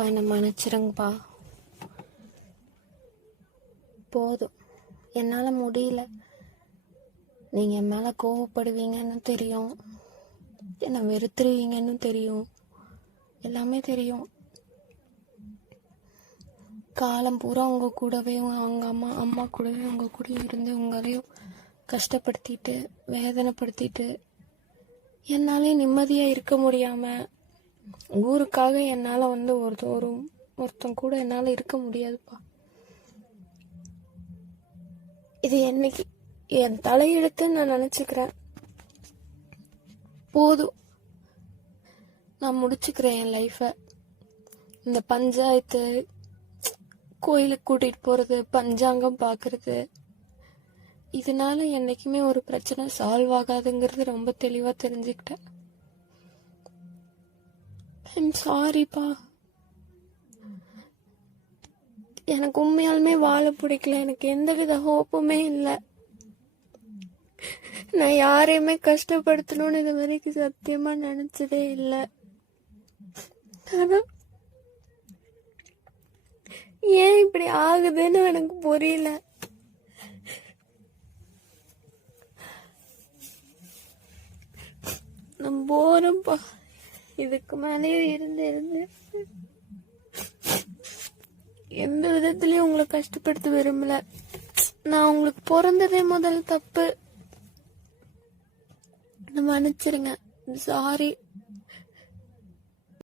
என்னை மன்னிச்சிருங்கப்பா. போதும், என்னால் முடியல. நீங்கள் என் மேலே கோவப்படுவீங்கன்னு தெரியும், என்னை வெறுத்துருவீங்கன்னு தெரியும், எல்லாமே தெரியும். காலம் பூரா உங்கள் கூடவே அவங்க அம்மா கூடவே உங்கள் கூட இருந்து உங்களையும் கஷ்டப்படுத்திட்டு வேதனைப்படுத்திட்டு என்னாலே நிம்மதியாக இருக்க முடியாமல் ஊருக்காக என்னால் ஒருத்தன் கூட என்னால் இருக்க முடியாதுப்பா. இது என்னைக்கு என் தலையெழுத்துன்னு நான் நினச்சிக்கிறேன். போதும், நான் முடிச்சுக்கிறேன் என் லைஃப்பை. இந்த பஞ்சாயத்து, கோயிலுக்கு கூட்டிகிட்டு போகிறது, பஞ்சாங்கம் பார்க்குறது, இதனால என்னைக்குமே ஒரு பிரச்சனை சால்வ் ஆகாதுங்கிறது ரொம்ப தெளிவாக தெரிஞ்சுக்கிட்டேன். ஐம் சாரிப்பா. எனக்கு உண்மையாலுமே வாழ பிடிக்கல. எனக்கு எந்தவித ஹோப்புமே இல்லை. நான் யாரையுமே கஷ்டப்படுத்தணும்னு இது வரைக்கும் சத்தியமா நினைச்சதே இல்லை. ஆனா ஏன் இப்படி ஆகுதுன்னு எனக்கு புரியல. நான் போறேன்ப்பா. இதுக்கு மேலேயே இருந்து எந்த விதத்துலயும் உங்களை கஷ்டப்படுத்த விரும்பல. நான் உங்களுக்கு பிறந்ததே முதல் தப்பு. மன்னிச்சிருங்க. சாரி.